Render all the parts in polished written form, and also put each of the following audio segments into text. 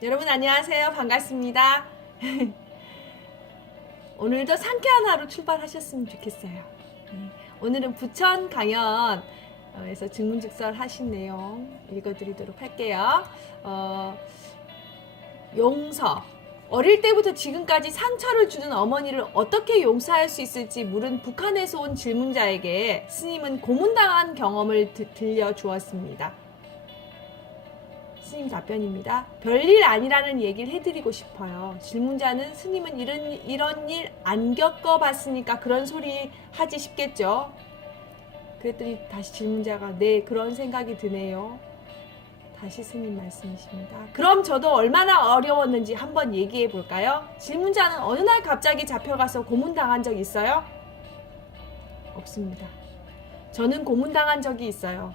여러분 안녕하세요. 반갑습니다. 오늘도 상쾌한 하루 출발하셨으면 좋겠어요. 오늘은 부천 강연에서 증문즉설 하신 내용 읽어드리도록 할게요. 용서. 어릴 때부터 지금까지 상처를 주는 어머니를 어떻게 용서할 수 있을지 물은 북한에서 온 질문자에게 스님은 고문당한 경험을 들려주었습니다. 스님 답변입니다. 별일 아니라는 얘기를 해드리고 싶어요. 질문자는 스님은 이런 일 안 겪어봤으니까 그런 소리 하지 싶겠죠. 그랬더니 다시 질문자가 네, 그런 생각이 드네요. 다시 스님 말씀이십니다. 그럼 저도 얼마나 어려웠는지 한번 얘기해 볼까요? 질문자는 어느 날 갑자기 잡혀가서 고문당한 적 있어요? 없습니다. 저는 고문당한 적이 있어요.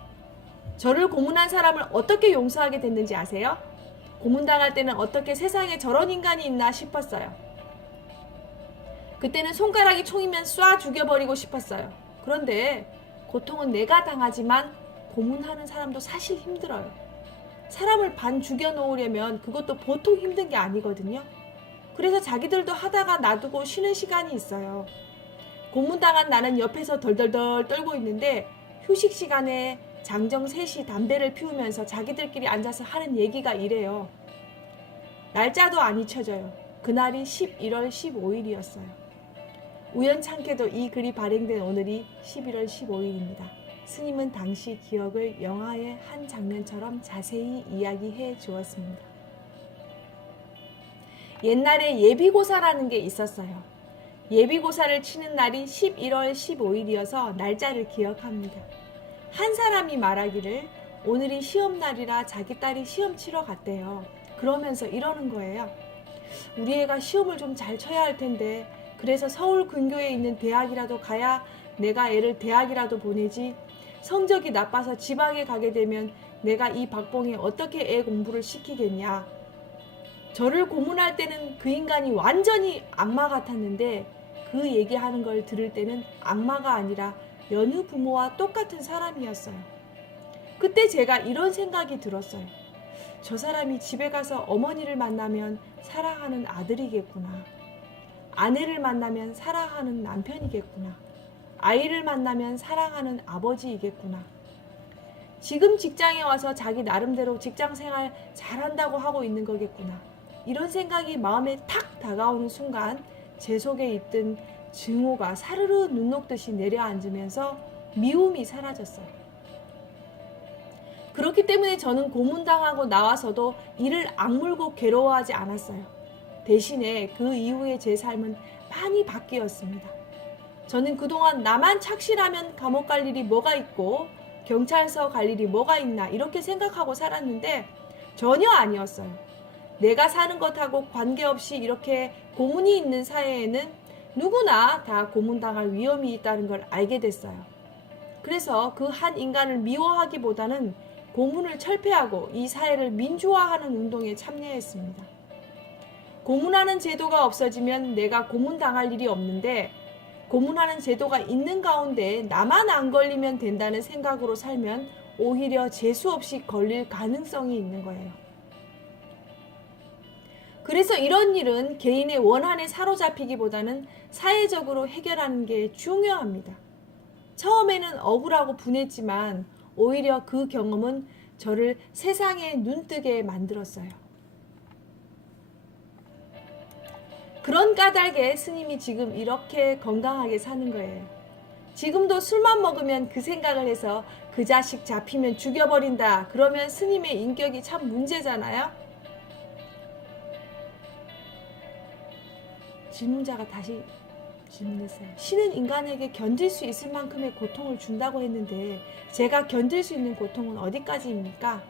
저를 고문한 사람을 어떻게 용서하게 됐는지 아세요? 고문당할 때는 어떻게 세상에 저런 인간이 있나 싶었어요. 그때는 손가락이 총이면 쏴 죽여버리고 싶었어요. 그런데 고통은 내가 당하지만 고문하는 사람도 사실 힘들어요. 사람을 반 죽여놓으려면 그것도 보통 힘든 게 아니거든요. 그래서 자기들도 하다가 놔두고 쉬는 시간이 있어요. 고문당한 나는 옆에서 덜덜덜 떨고 있는데 휴식 시간에 장정 셋이 담배를 피우면서 자기들끼리 앉아서 하는 얘기가 이래요. 날짜도 안 잊혀져요. 그날이 11월 15일이었어요. 우연찮게도 이 글이 발행된 오늘이 11월 15일입니다. 스님은 당시 기억을 영화의 한 장면처럼 자세히 이야기해 주었습니다. 옛날에 예비고사라는 게 있었어요. 예비고사를 치는 날이 11월 15일이어서 날짜를 기억합니다. 한 사람이 말하기를 오늘이 시험날이라 자기 딸이 시험 치러 갔대요. 그러면서 이러는 거예요. 우리 애가 시험을 좀 잘 쳐야 할 텐데 그래서 서울 근교에 있는 대학이라도 가야 내가 애를 대학이라도 보내지. 성적이 나빠서 지방에 가게 되면 내가 이 박봉에 어떻게 애 공부를 시키겠냐. 저를 고문할 때는 그 인간이 완전히 악마 같았는데 그 얘기하는 걸 들을 때는 악마가 아니라 여느 부모와 똑같은 사람이었어요. 그때 제가 이런 생각이 들었어요. 저 사람이 집에 가서 어머니를 만나면 사랑하는 아들이겠구나. 아내를 만나면 사랑하는 남편이겠구나. 아이를 만나면 사랑하는 아버지이겠구나. 지금 직장에 와서 자기 나름대로 직장생활 잘한다고 하고 있는 거겠구나. 이런 생각이 마음에 탁 다가오는 순간 제 속에 있던 증오가 사르르 눈 녹듯이 내려앉으면서 미움이 사라졌어요. 그렇기 때문에 저는 고문당하고 나와서도 이를 악물고 괴로워하지 않았어요. 대신에 그 이후에 제 삶은 많이 바뀌었습니다. 저는 그동안 나만 착실하면 감옥 갈 일이 뭐가 있고 경찰서 갈 일이 뭐가 있나 이렇게 생각하고 살았는데 전혀 아니었어요. 내가 사는 것하고 관계없이 이렇게 고문이 있는 사회에는 누구나 다 고문당할 위험이 있다는 걸 알게 됐어요. 그래서 그 한 인간을 미워하기보다는 고문을 철폐하고 이 사회를 민주화하는 운동에 참여했습니다. 고문하는 제도가 없어지면 내가 고문당할 일이 없는데 고문하는 제도가 있는 가운데 나만 안 걸리면 된다는 생각으로 살면 오히려 재수없이 걸릴 가능성이 있는 거예요. 그래서 이런 일은 개인의 원한에 사로잡히기보다는 사회적으로 해결하는 게 중요합니다. 처음에는 억울하고 분했지만 오히려 그 경험은 저를 세상에 눈뜨게 만들었어요. 그런 까닭에 스님이 지금 이렇게 건강하게 사는 거예요. 지금도 술만 먹으면 그 생각을 해서 그 자식 잡히면 죽여버린다. 그러면 스님의 인격이 참 문제잖아요. 질문자가 다시 질문했어요. 신은 인간에게 견딜 수 있을 만큼의 고통을 준다고 했는데 제가 견딜 수 있는 고통은 어디까지입니까?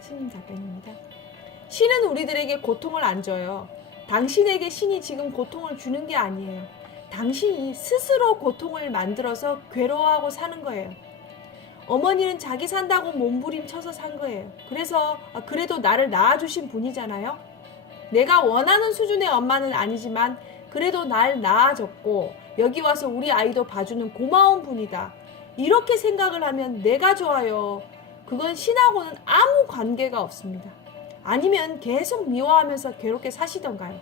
스님 답변입니다. 신은 우리들에게 고통을 안 줘요. 당신에게 신이 지금 고통을 주는 게 아니에요. 당신이 스스로 고통을 만들어서 괴로워하고 사는 거예요. 어머니는 자기 산다고 몸부림쳐서 산 거예요. 그래서 그래도 나를 낳아주신 분이잖아요. 내가 원하는 수준의 엄마는 아니지만 그래도 날 낳아줬고 여기 와서 우리 아이도 봐주는 고마운 분이다. 이렇게 생각을 하면 내가 좋아요. 그건 신하고는 아무 관계가 없습니다. 아니면 계속 미워하면서 괴롭게 사시던가요?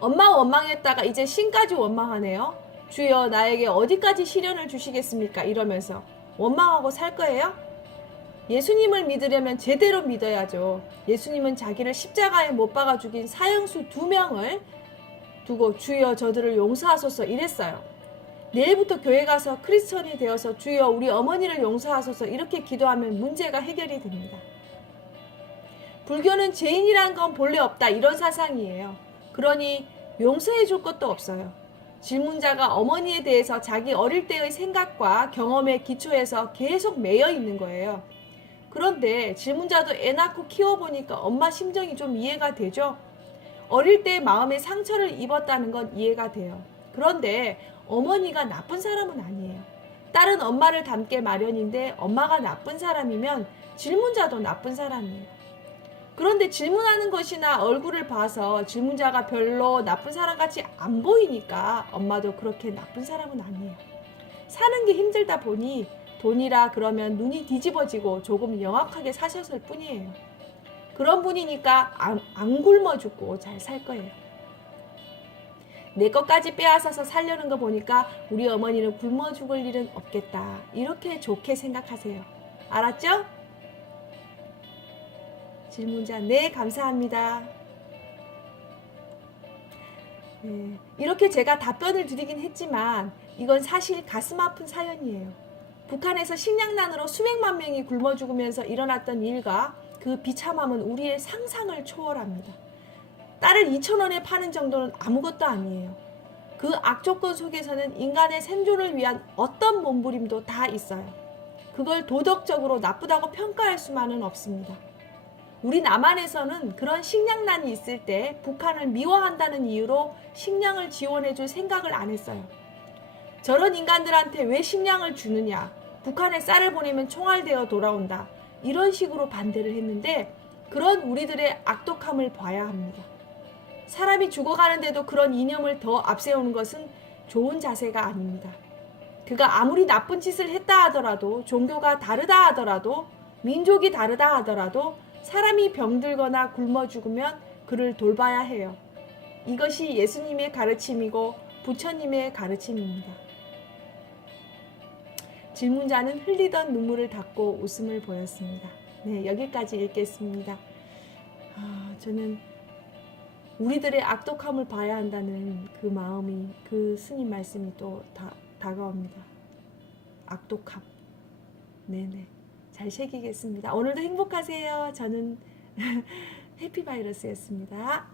엄마 원망했다가 이제 신까지 원망하네요. 주여 나에게 어디까지 시련을 주시겠습니까? 이러면서 원망하고 살 거예요? 예수님을 믿으려면 제대로 믿어야죠. 예수님은 자기를 십자가에 못 박아 죽인 사형수 2명을 두고 주여 저들을 용서하소서 이랬어요. 내일부터 교회 가서 크리스천이 되어서 주여 우리 어머니를 용서하소서 이렇게 기도하면 문제가 해결이 됩니다. 불교는 죄인이란 건 본래 없다 이런 사상이에요. 그러니 용서해 줄 것도 없어요. 질문자가 어머니에 대해서 자기 어릴 때의 생각과 경험에 기초해서 계속 매여 있는 거예요. 그런데 질문자도 애 낳고 키워보니까 엄마 심정이 좀 이해가 되죠? 어릴 때 마음에 상처를 입었다는 건 이해가 돼요. 그런데 어머니가 나쁜 사람은 아니에요. 딸은 엄마를 닮게 마련인데 엄마가 나쁜 사람이면 질문자도 나쁜 사람이에요. 그런데 질문하는 것이나 얼굴을 봐서 질문자가 별로 나쁜 사람같이 안 보이니까 엄마도 그렇게 나쁜 사람은 아니에요. 사는 게 힘들다 보니 돈이라 그러면 눈이 뒤집어지고 조금 영악하게 사셨을 뿐이에요. 그런 분이니까 안 굶어 죽고 잘 살 거예요. 내 것까지 빼앗아서 살려는 거 보니까 우리 어머니는 굶어 죽을 일은 없겠다. 이렇게 좋게 생각하세요. 알았죠? 질문자 네 감사합니다. 네, 이렇게 제가 답변을 드리긴 했지만 이건 사실 가슴 아픈 사연이에요. 북한에서 식량난으로 수백만 명이 굶어 죽으면서 일어났던 일과 그 비참함은 우리의 상상을 초월합니다. 딸을 2,000원에 파는 정도는 아무것도 아니에요. 그 악조건 속에서는 인간의 생존을 위한 어떤 몸부림도 다 있어요. 그걸 도덕적으로 나쁘다고 평가할 수만은 없습니다. 우리 남한에서는 그런 식량난이 있을 때 북한을 미워한다는 이유로 식량을 지원해줄 생각을 안 했어요. 저런 인간들한테 왜 식량을 주느냐? 북한에 쌀을 보내면 총알되어 돌아온다. 이런 식으로 반대를 했는데 그런 우리들의 악독함을 봐야 합니다. 사람이 죽어가는데도 그런 이념을 더 앞세우는 것은 좋은 자세가 아닙니다. 그가 아무리 나쁜 짓을 했다 하더라도 종교가 다르다 하더라도 민족이 다르다 하더라도 사람이 병들거나 굶어 죽으면 그를 돌봐야 해요. 이것이 예수님의 가르침이고 부처님의 가르침입니다. 질문자는 흘리던 눈물을 닦고 웃음을 보였습니다. 네, 여기까지 읽겠습니다. 저는 우리들의 악독함을 봐야 한다는 그 마음이 그 스님 말씀이 또 다가옵니다. 악독함. 네네. 잘 새기겠습니다. 오늘도 행복하세요. 저는 해피바이러스였습니다.